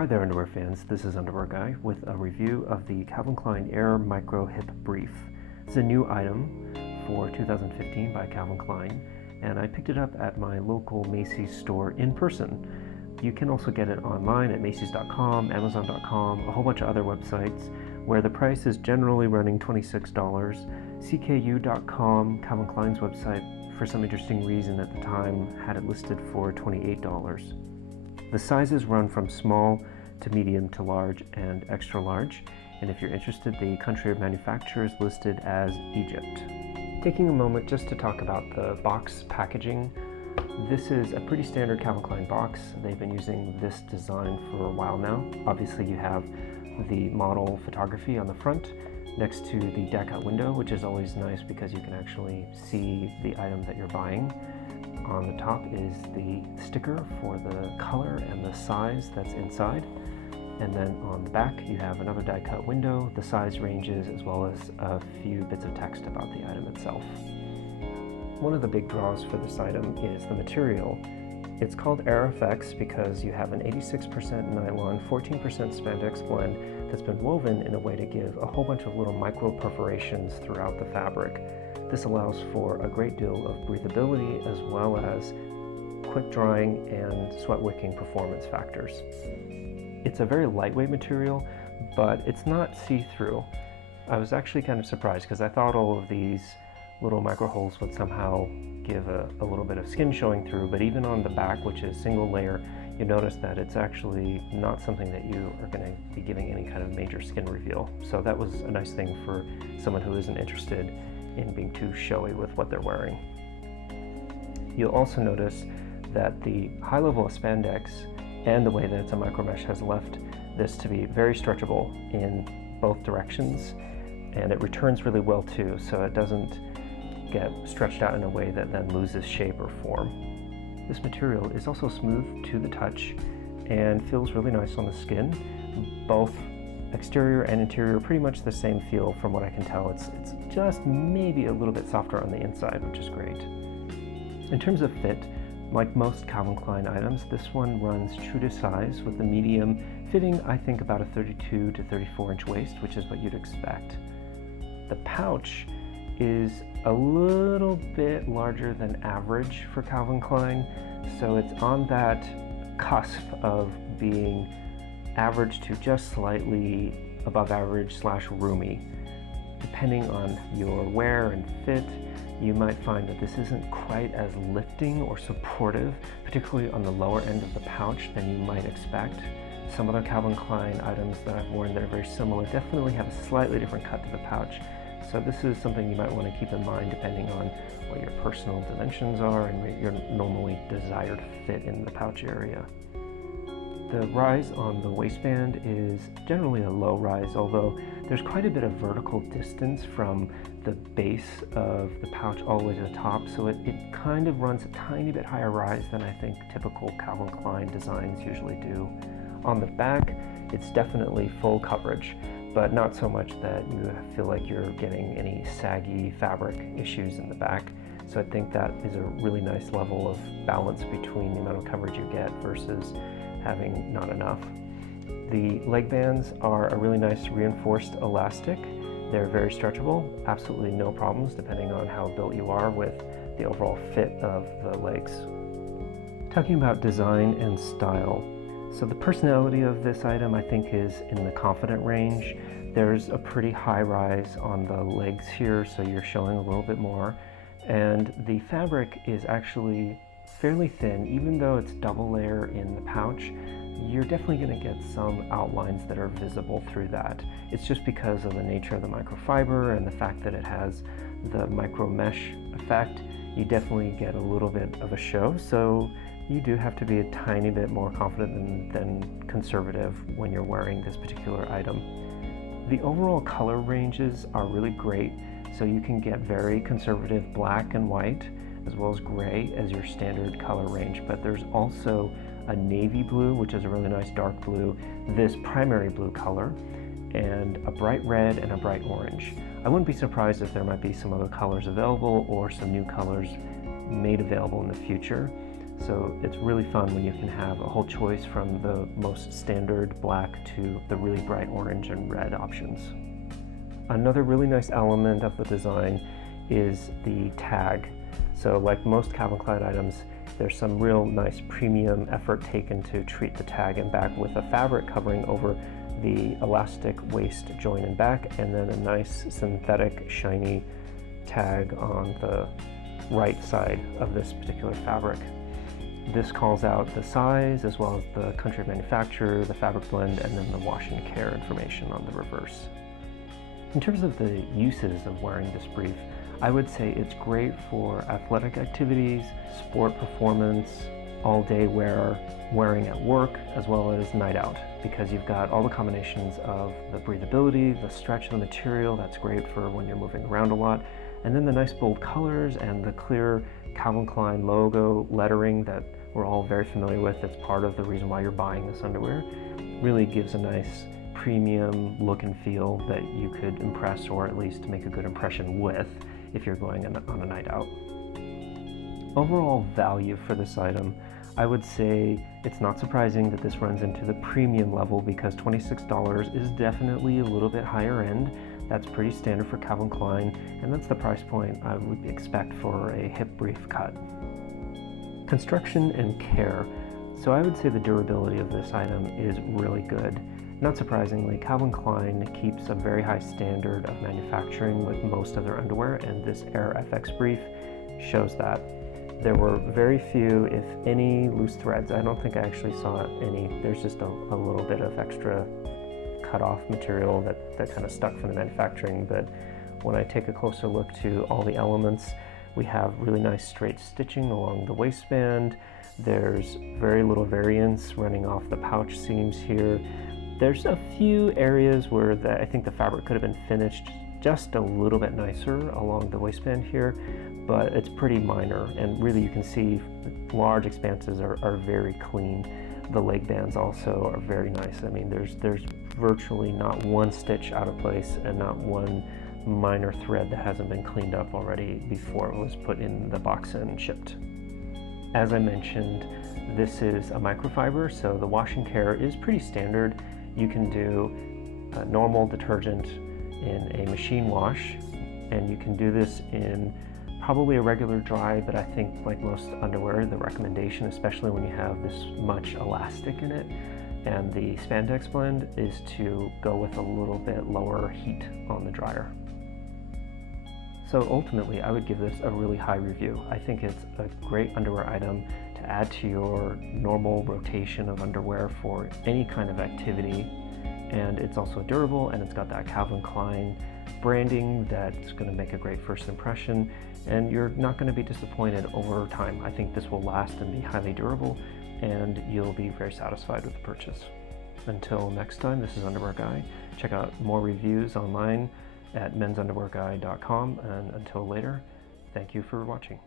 Hi there underwear fans, this is Underwear Guy with a review of the Calvin Klein Air Micro Hip Brief. It's a new item for 2015 by Calvin Klein, and I picked it up at my local Macy's store in person. You can also get it online at Macy's.com, Amazon.com, a whole bunch of other websites where the price is generally running $26. CKU.com, Calvin Klein's website, for some interesting reason at the time, had it listed for $28. The sizes run from small to medium to large and extra large, and if you're interested, the country of manufacture is listed as Egypt. Taking a moment just to talk about the box packaging. This is a pretty standard Calvin Klein box. They've been using this design for a while now. Obviously you have the model photography on the front next to the deck-out window, which is always nice because you can actually see the item that you're buying. On the top is the sticker for the color and the size that's inside. And then on the back you have another die-cut window, the size ranges, as well as a few bits of text about the item itself. One of the big draws for this item is the material. It's called Air FX because you have an 86% nylon, 14% spandex blend that's been woven in a way to give a whole bunch of little micro perforations throughout the fabric. This allows for a great deal of breathability as well as quick drying and sweat wicking performance factors. It's a very lightweight material, but it's not see-through. I was actually kind of surprised because I thought all of these little micro holes would somehow give a little bit of skin showing through, but even on the back, which is single layer, you notice that it's actually not something that you are going to be giving any kind of major skin reveal. So that was a nice thing for someone who isn't interested in being too showy with what they're wearing. You'll also notice that the high level of spandex and the way that it's a micro mesh has left this to be very stretchable in both directions, and it returns really well too, so it doesn't get stretched out in a way that then loses shape or form. This material is also smooth to the touch and feels really nice on the skin. Both exterior and interior pretty much the same feel from what I can tell. It's just maybe a little bit softer on the inside, which is great. In terms of fit, like most Calvin Klein items, this one runs true to size with the medium fitting, I think, about a 32 to 34 inch waist, which is what you'd expect. The pouch is a little bit larger than average for Calvin Klein, so it's on that cusp of being average to just slightly above average / roomy. Depending on your wear and fit, you might find that this isn't quite as lifting or supportive, particularly on the lower end of the pouch, than you might expect. Some other Calvin Klein items that I've worn that are very similar definitely have a slightly different cut to the pouch. So this is something you might want to keep in mind depending on what your personal dimensions are and your normally desired fit in the pouch area. The rise on the waistband is generally a low rise, although there's quite a bit of vertical distance from the base of the pouch all the way to the top, so it kind of runs a tiny bit higher rise than I think typical Calvin Klein designs usually do. On the back, it's definitely full coverage, but not so much that you feel like you're getting any saggy fabric issues in the back. So I think that is a really nice level of balance between the amount of coverage you get versus having not enough. The leg bands are a really nice reinforced elastic. They're very stretchable, absolutely no problems depending on how built you are with the overall fit of the legs. Talking about design and style. So the personality of this item I think is in the confident range. There's a pretty high rise on the legs here, so you're showing a little bit more. And the fabric is actually fairly thin, even though it's double layer in the pouch. You're definitely going to get some outlines that are visible through that. It's just because of the nature of the microfiber and the fact that it has the micro mesh effect. You definitely get a little bit of a show, so you do have to be a tiny bit more confident than conservative when you're wearing this particular item. The overall color ranges are really great, so you can get very conservative black and white, as well as gray as your standard color range, but there's also a navy blue, which is a really nice dark blue, this primary blue color, and a bright red and a bright orange. I wouldn't be surprised if there might be some other colors available or some new colors made available in the future. So it's really fun when you can have a whole choice from the most standard black to the really bright orange and red options. Another really nice element of the design is the tag. So like most Calvin Klein items, there's some real nice premium effort taken to treat the tag and back with a fabric covering over the elastic waist join and back, and then a nice synthetic shiny tag on the right side of this particular fabric. This calls out the size as well as the country of manufacturer, the fabric blend, and then the wash and care information on the reverse. In terms of the uses of wearing this brief, I would say it's great for athletic activities, sport performance, all-day wear, wearing at work, as well as night out, because you've got all the combinations of the breathability, the stretch of the material. That's great for when you're moving around a lot, and then the nice bold colors and the clear Calvin Klein logo lettering that we're all very familiar with. It's part of the reason why you're buying this underwear. Really gives a nice premium look and feel that you could impress, or at least make a good impression with, if you're going on a night out. Overall value for this item, I would say it's not surprising that this runs into the premium level, because $26 is definitely a little bit higher end. That's pretty standard for Calvin Klein, and that's the price point I would expect for a hip brief cut. Construction and care. So I would say the durability of this item is really good. Not surprisingly, Calvin Klein keeps a very high standard of manufacturing with most of their underwear, and this Air FX brief shows that. There were very few, if any, loose threads. I don't think I actually saw any. There's just a little bit of extra cut-off material that kind of stuck from the manufacturing, but when I take a closer look to all the elements, we have really nice straight stitching along the waistband. There's very little variance running off the pouch seams here. There's a few areas where I think the fabric could have been finished just a little bit nicer along the waistband here, but it's pretty minor, and really you can see large expanses are very clean. The leg bands also are very nice. I mean, there's virtually not one stitch out of place and not one minor thread that hasn't been cleaned up already before it was put in the box and shipped. As I mentioned, this is a microfiber, so the wash and care is pretty standard. You can do a normal detergent in a machine wash, and you can do this in probably a regular dry, but I think like most underwear, the recommendation, especially when you have this much elastic in it and the spandex blend, is to go with a little bit lower heat on the dryer. So ultimately, I would give this a really high review. I think it's a great underwear item to add to your normal rotation of underwear for any kind of activity. And it's also durable, and it's got that Calvin Klein branding that's going to make a great first impression, and you're not going to be disappointed over time. I think this will last and be highly durable, and you'll be very satisfied with the purchase. Until next time, this is Underwear Guy. Check out more reviews online at mensunderwearguy.com, and until later, thank you for watching.